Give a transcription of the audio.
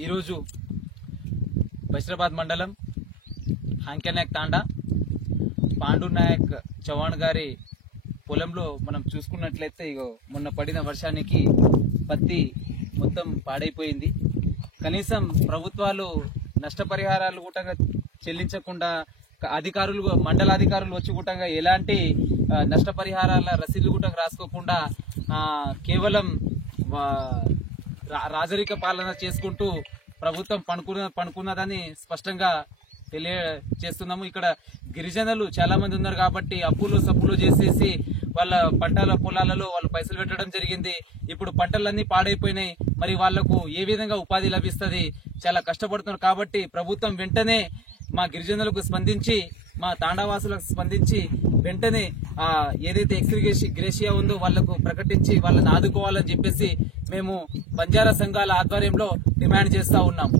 ఈరోజు బషీరాబాద్ మండలం హంకెనాయక్ తాండా పాండూర్ నాయక్ చౌహాన్ గారి పొలంలో మనం చూసుకున్నట్లయితే ఇగో మొన్న పడిన వర్షానికి పత్తి మొత్తం పాడైపోయింది. కనీసం ప్రభుత్వాలు నష్టపరిహారాలు కూడా చెల్లించకుండా అధికారులు మండలాధికారులు వచ్చి కూడా ఎలాంటి నష్టపరిహారాల రసీదులు కూడా రాసుకోకుండా కేవలం రాజరిక పాలన చేసుకుంటూ ప్రభుత్వం పనుకున్నదని స్పష్టంగా తెలియజేస్తున్నాము. ఇక్కడ గిరిజనులు చాలా మంది ఉన్నారు కాబట్టి అప్పులు సప్పులు చేసేసి వాళ్ళ పంటల పొలాలలో వాళ్ళు పైసలు పెట్టడం జరిగింది. ఇప్పుడు పంటలన్నీ పాడైపోయినాయి. మరి వాళ్లకు ఏ విధంగా ఉపాధి లభిస్తుంది? చాలా కష్టపడుతున్నారు కాబట్టి ప్రభుత్వం వెంటనే మా గిరిజనులకు స్పందించి, మా తాండావాసులకు స్పందించి వెంటనే ఏదైతే గ్రేషియా ఉందో వాళ్లకు ప్రకటించి వాళ్ళని ఆదుకోవాలని చెప్పేసి మేము బంజారా సంఘాల ఆధ్వర్యంలో డిమాండ్ చేస్తా ఉన్నాం.